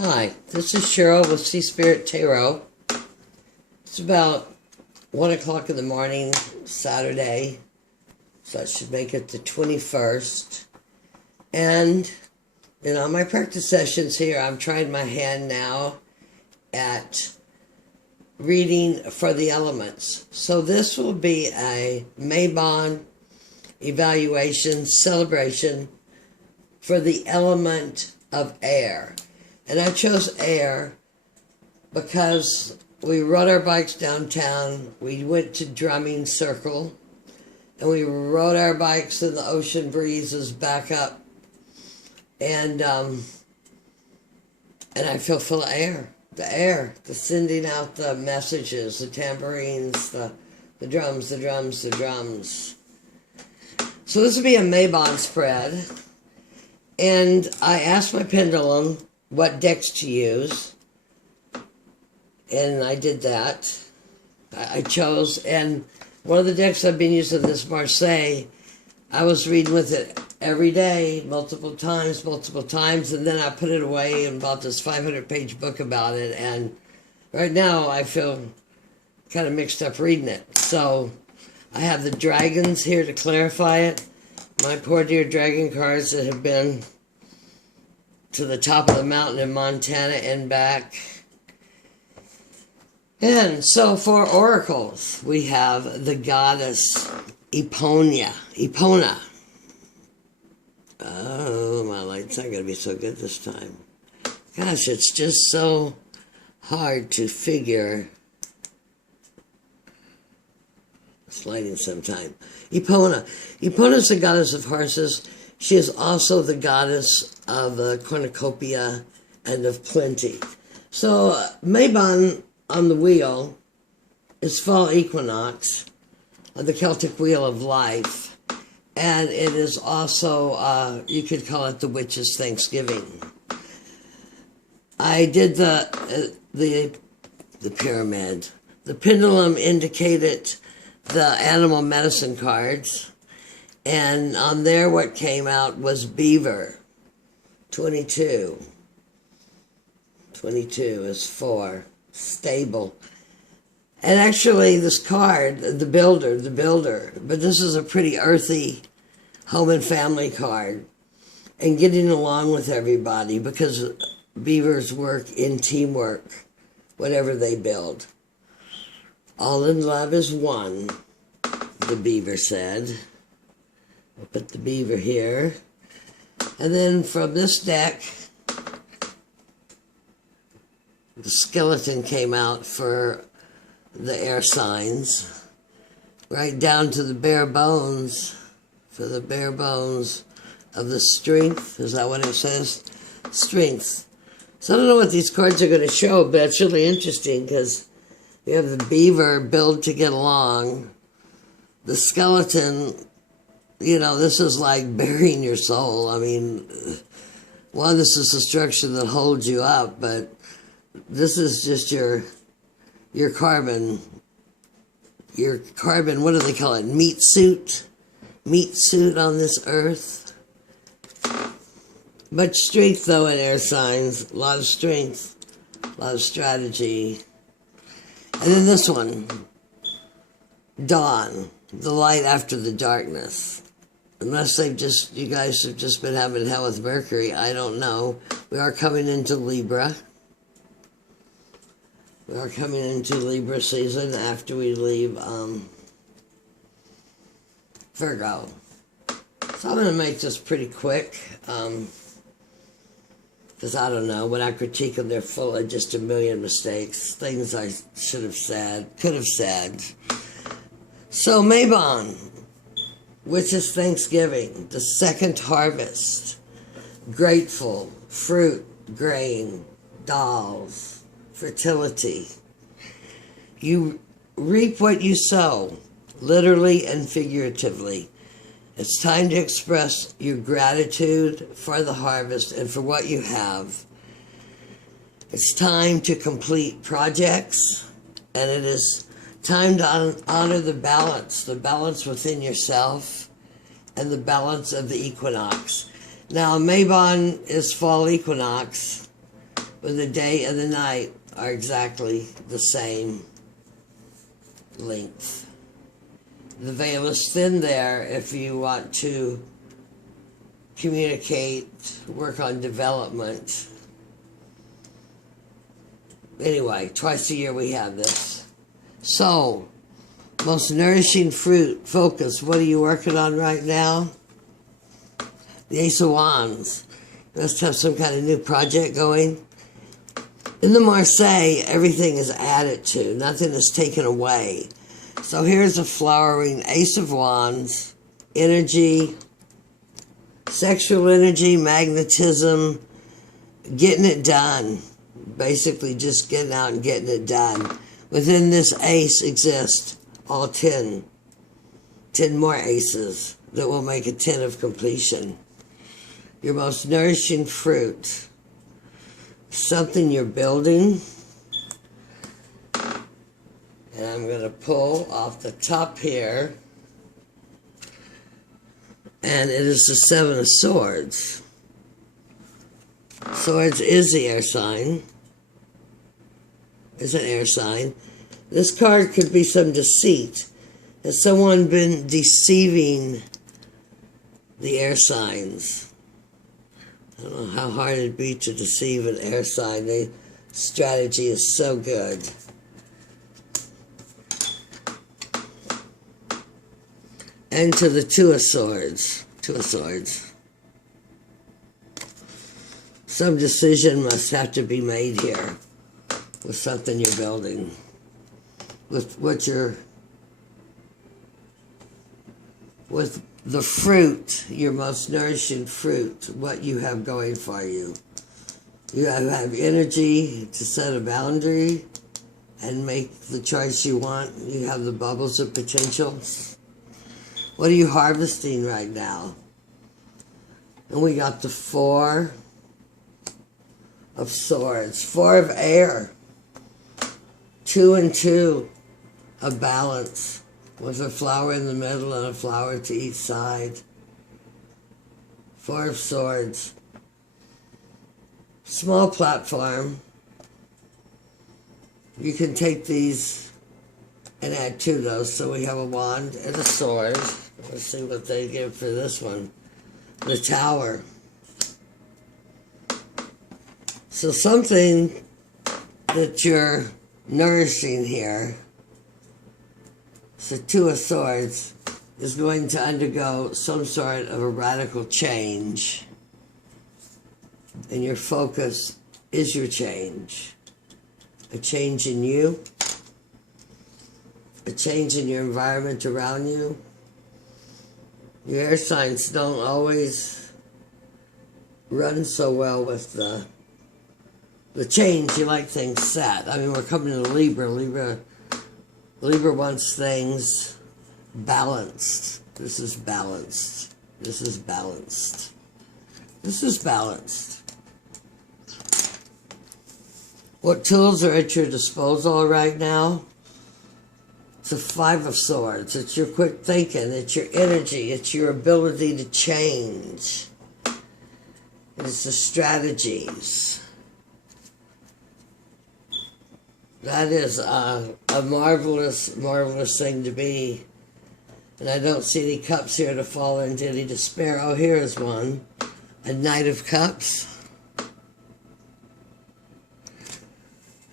Hi, this is Cheryl with Sea Spirit Tarot. It's about 1 o'clock in the morning, Saturday, so I should make it the 21st. And, my practice sessions here, I'm trying my hand now at reading for the elements. So this will be a Mabon evaluation celebration for the element of air. And I chose air because we rode our bikes downtown, we went to Drumming Circle, and we rode our bikes in the ocean breezes back up. And I feel full of air. The air, the sending out the messages, the tambourines, the drums, the drums, the drums. So this will be a Mabon spread. And I asked my pendulum what decks to use, and I did that. I chose, and one of the decks I've been using, this Marseille, I was reading with it every day, multiple times, and then I put it away and bought this 500-page book about it, and right now I feel kind of mixed up reading it. So I have the dragons here to clarify it. My poor dear dragon cards that have been to the top of the mountain in Montana and back. And so for oracles, we have the goddess Epona. Oh, my light's not going to be so good this time. Gosh, it's just so hard to figure this lighting sometime. Epona is the goddess of horses. She is also the goddess of cornucopia and of plenty. So Mabon on the wheel is fall equinox, the Celtic wheel of life, and it is also, you could call it the witch's Thanksgiving. I did the pyramid. The pendulum indicated the animal medicine cards. And on there, what came out was beaver, 22. 22 is 4, stable. And actually, this card, the builder, but this is a pretty earthy home and family card. And getting along with everybody, because beavers work in teamwork, whatever they build. All in love is one, the beaver said. I'll put the beaver here. And then from this deck, the skeleton came out for the air signs. Right down to the bare bones, for the bare bones of the strength. Is that what it says? Strength. So I don't know what these cards are going to show, but it's really interesting because we have the beaver build to get along. The skeleton, this is like burying your soul. I mean, one, this is a structure that holds you up, but this is just your carbon, what do they call it? Meat suit on this earth. Much strength, though, in air signs. A lot of strength, a lot of strategy. And then this one, dawn, the light after the darkness. Unless you guys have just been having hell with Mercury, I don't know. We are coming into Libra. We are coming into Libra season after we leave Virgo. So I'm going to make this pretty quick. Because I don't know, when I critique them, they're full of just a million mistakes. Things I should have said, could have said. So Mabon, which is Thanksgiving, the second harvest, grateful, fruit, grain, dolls, fertility. You reap what you sow, literally and figuratively. It's time to express your gratitude for the harvest and for what you have. It's time to complete projects, and it is time to honor the balance within yourself and the balance of the equinox. Now, Mabon is fall equinox, but the day and the night are exactly the same length. The veil is thin there if you want to communicate, work on development. Anyway, twice a year we have this. So, most nourishing fruit, focus. What are you working on right now? The Ace of Wands. You must have some kind of new project going. In the Marseille, everything is added to. Nothing is taken away. So here's a flowering Ace of Wands. Energy. Sexual energy, magnetism. Getting it done. Basically just getting out and getting it done. Within this ace exist all 10 more aces that will make a 10 of completion. Your most nourishing fruit. Something you're building. And I'm going to pull off the top here. And it is the Seven of Swords. Swords is the air sign. It's an air sign. This card could be some deceit. Has someone been deceiving the air signs? I don't know how hard it'd be to deceive an air sign. The strategy is so good. And to the Two of Swords. Two of Swords. Some decision must have to be made here with something you're building. With the fruit, your most nourishing fruit, what you have going for you. You have energy to set a boundary and make the choice you want. You have the bubbles of potential. What are you harvesting right now? And we got the Four of Swords. Four of air. 2 and 2. A balance. With a flower in the middle and a flower to each side. Four of Swords. Small platform. You can take these and add to those. So we have a wand and a sword. Let's see what they give for this one. The Tower. So something that you're nourishing here, the Two of Swords, is going to undergo some sort of a radical change. And your focus is your change. A change in you. A change in your environment around you. Your air signs don't always run so well with the change. You like things set. I mean, we're coming to Libra. Libra wants things balanced. This is balanced. This is balanced. This is balanced. What tools are at your disposal right now? It's the Five of Swords. It's your quick thinking. It's your energy. It's your ability to change. It's the strategies. That is a marvelous, marvelous thing to be. And I don't see any cups here to fall into any despair. Oh, here is one. A Knight of Cups.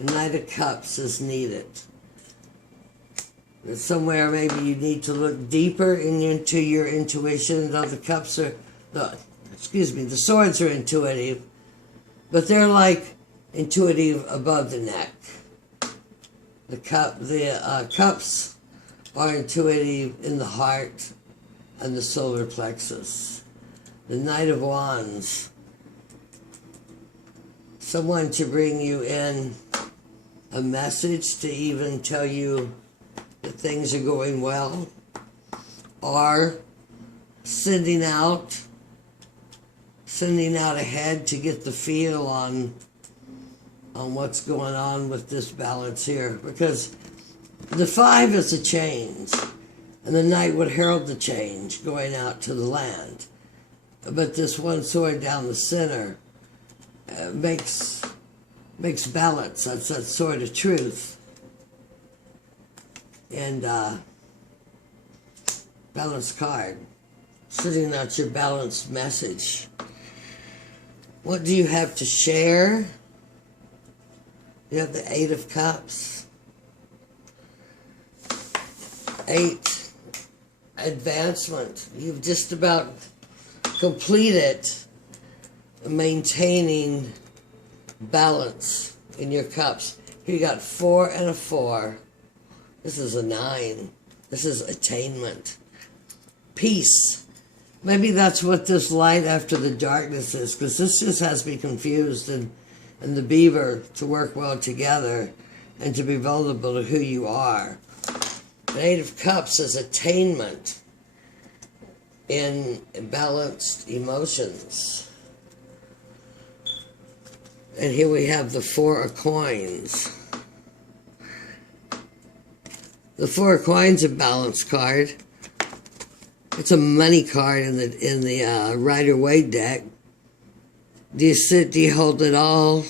A Knight of Cups is needed. Somewhere maybe you need to look deeper into your intuition. Though the cups are, the swords are intuitive, but they're like intuitive above the neck. The cups are intuitive in the heart and the solar plexus. The Knight of Wands, someone to bring you in a message to even tell you that things are going well, or sending out ahead to get the feel on what's going on with this balance here. Because the Five is a change, and the Knight would herald the change going out to the land. But this one sword down the center makes makes balance. That's that sword of truth. And balanced card. Sending out your balanced message. What do you have to share? You have the Eight of Cups. 8, advancement. You've just about completed maintaining balance in your cups. Here you got 4 and a 4. This is a 9. This is attainment. Peace. Maybe that's what this light after the darkness is, because this just has me confused, and the beaver to work well together and to be vulnerable to who you are. The Eight of Cups is attainment in balanced emotions. And here we have the 4 of Coins. The 4 of Coins is a balanced card. It's a money card in the Rider-Waite deck. Do you sit? Do you hold it all?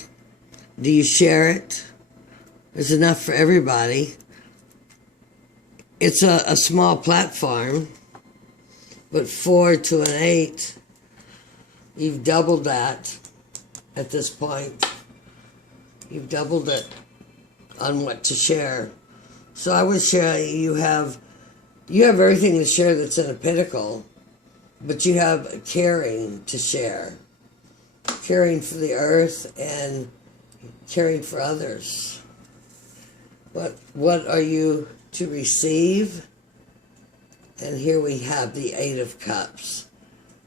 Do you share it? There's enough for everybody. It's a small platform, but 4 to an 8, you've doubled that at this point. You've doubled it on what to share. So I would share you have everything to share that's in a pinnacle, but you have caring to share. Caring for the earth and caring for others. What are you to receive? And here we have the 8 of Cups,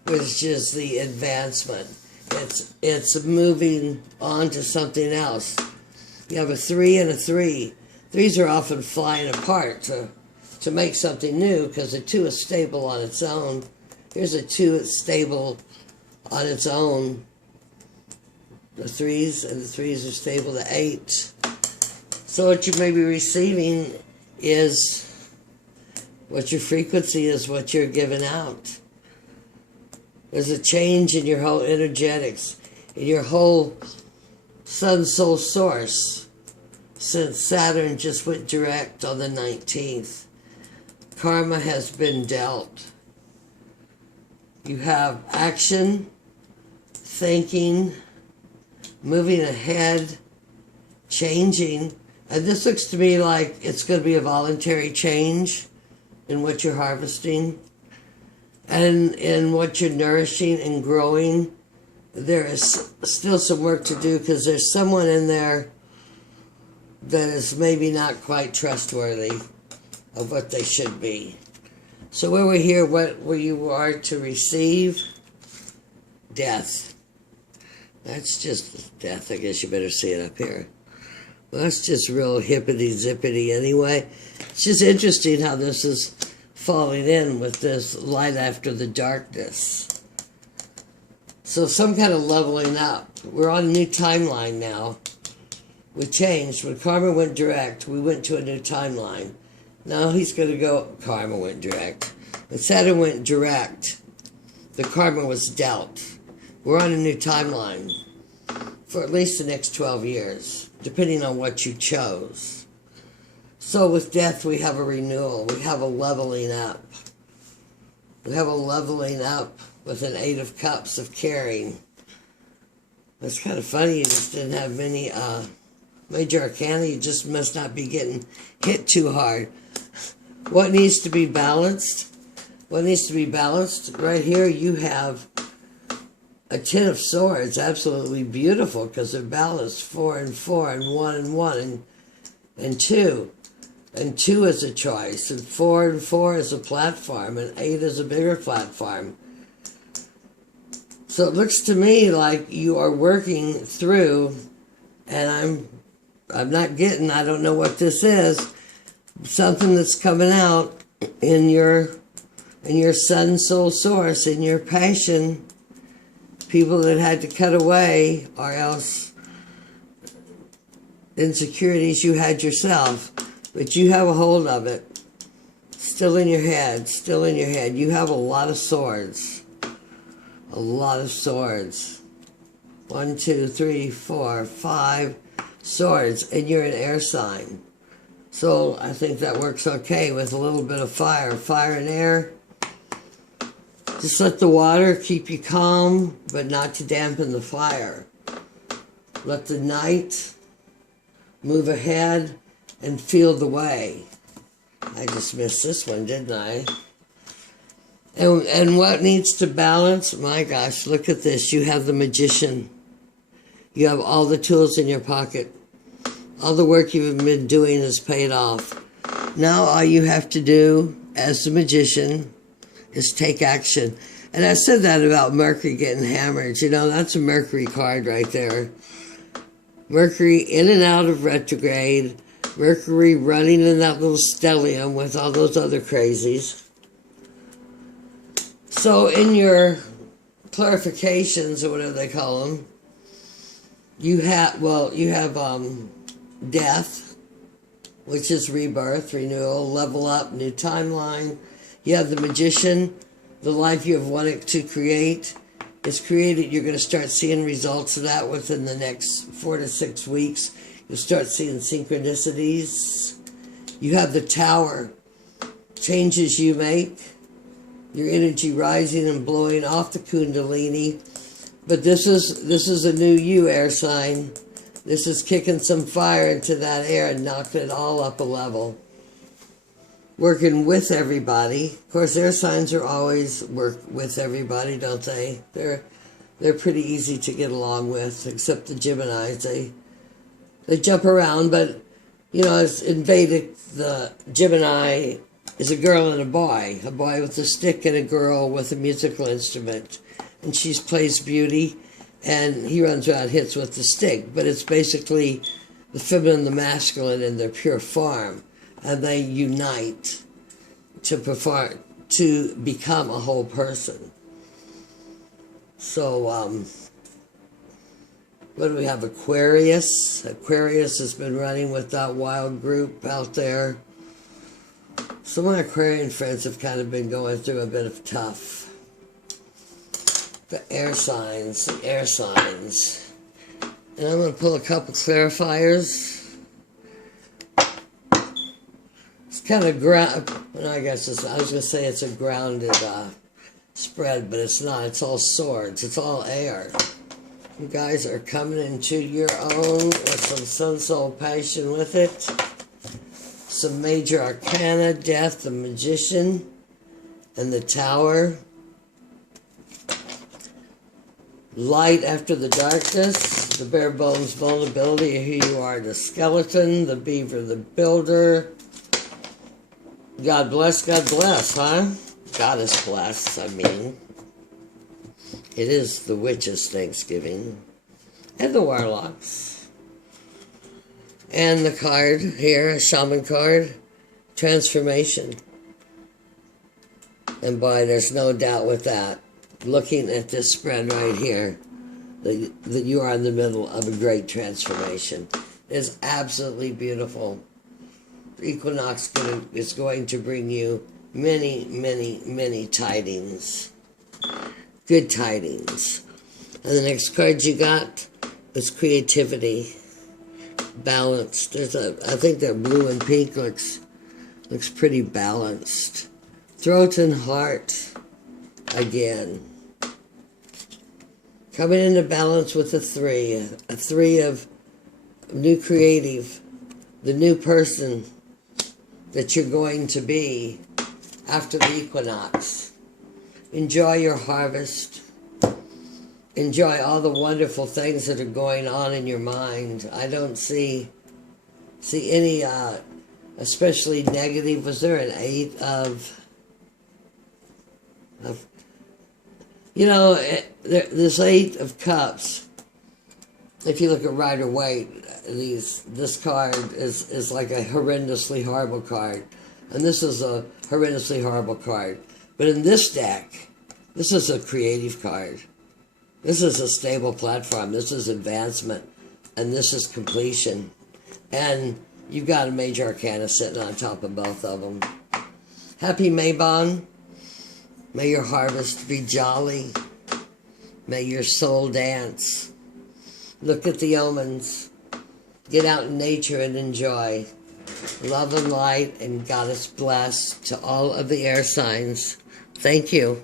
which is the advancement. It's moving on to something else. You have a 3 and a 3. 3s are often flying apart to make something new, because a 2 is stable on its own. Here's a 2 that's stable on its own. The 3s and the 3s are stable to 8. So what you may be receiving is what your frequency is, what you're giving out. There's a change in your whole energetics, in your whole sun soul source, since Saturn just went direct on the 19th. Karma has been dealt. You have action, thinking, moving ahead, changing. And this looks to me like it's going to be a voluntary change in what you're harvesting and in what you're nourishing and growing. There is still some work to do, because there's someone in there that is maybe not quite trustworthy of what they should be. So where we're here, where you are to receive, death. That's just death. I guess you better see it up here. Well, that's just real hippity-zippity anyway. It's just interesting how this is falling in with this light after the darkness. So some kind of leveling up. We're on a new timeline now. We changed. When Karma went direct, we went to a new timeline. Now he's going to go, Karma went direct. When Saturn went direct, the Karma was dealt. We're on a new timeline for at least the next 12 years, depending on what you chose. So with death, we have a renewal. We have a leveling up. We have a leveling up with an 8 of Cups of caring. It's kind of funny, you just didn't have many major arcana. You just must not be getting hit too hard. What needs to be balanced? What needs to be balanced? Right here you have a 10 of Swords, absolutely beautiful, because they're balanced. 4 and 4, and 1 and 1, and 2. And 2 is a choice, and 4 and 4 is a platform, and 8 is a bigger platform. So it looks to me like you are working through, and I'm not getting, I don't know what this is, something that's coming out in your sun soul source, in your passion. People that had to cut away, or else insecurities you had yourself, but you have a hold of it. Still in your head, still in your head. You have a lot of swords. A lot of swords. 1, 2, 3, 4, 5 swords, and you're an air sign. So I think that works okay with a little bit of fire. Fire and air. Just let the water keep you calm, but not to dampen the fire. Let the night move ahead and feel the way. I just missed this one, didn't I? And what needs to balance? My gosh, look at this. You have the Magician. You have all the tools in your pocket. All the work you've been doing is paid off. Now all you have to do as the Magician is take action. And I said that about Mercury getting hammered. You know, that's a Mercury card right there. Mercury in and out of retrograde. Mercury running in that little stellium with all those other crazies. So in your clarifications, or whatever they call them, you have death, which is rebirth, renewal, level up, new timeline. You have the Magician, the life you have wanted to create is created. You're going to start seeing results of that within the next 4 to 6 weeks. You'll start seeing synchronicities. You have the Tower, changes you make, your energy rising and blowing off the Kundalini. But this is a new you, air sign. This is kicking some fire into that air and knocking it all up a level. Working with everybody. Of course, air signs are always work with everybody, don't they? They're pretty easy to get along with, except the Geminis. They jump around, but, you know, as in Vedic, the Gemini is a girl and a boy with a stick and a girl with a musical instrument. And she plays beauty, and he runs around and hits with the stick. But it's basically the feminine and the masculine in their pure form. And they unite to become a whole person. So, what do we have? Aquarius. Aquarius has been running with that wild group out there. So my Aquarian friends have kind of been going through a bit of tough. The air signs. And I'm going to pull a couple clarifiers. It's kind of I guess I was going to say it's a grounded spread, but it's not. It's all swords. It's all air. You guys are coming into your own with some sun, soul, passion with it. Some major arcana, death, the Magician, and the Tower. Light after the darkness, the bare bones vulnerability of who you are, the skeleton, the beaver, the builder. God bless, huh? Goddess bless, I mean. It is the witches' Thanksgiving. And the warlocks. And the card here, a shaman card, transformation. And boy, there's no doubt with that. Looking at this spread right here, that you are in the middle of a great transformation. It's absolutely beautiful. Equinox is going to bring you many, many, many tidings. Good tidings. And the next card you got is creativity. Balanced. I think that blue and pink looks pretty balanced. Throat and heart. Again. Coming into balance with a 3. A 3 of new creative. The new person that you're going to be after the equinox. Enjoy your harvest. Enjoy all the wonderful things that are going on in your mind. I don't see any especially negative. Was there an 8 of you know, this 8 of cups, if you look at Rider-Waite, this card is like a horrendously horrible card. And this is a horrendously horrible card. But in this deck, this is a creative card. This is a stable platform. This is advancement. And this is completion. And you've got a major arcana sitting on top of both of them. Happy Mabon. May your harvest be jolly. May your soul dance. Look at the omens. Get out in nature and enjoy. Love and light, and Goddess bless to all of the air signs. Thank you.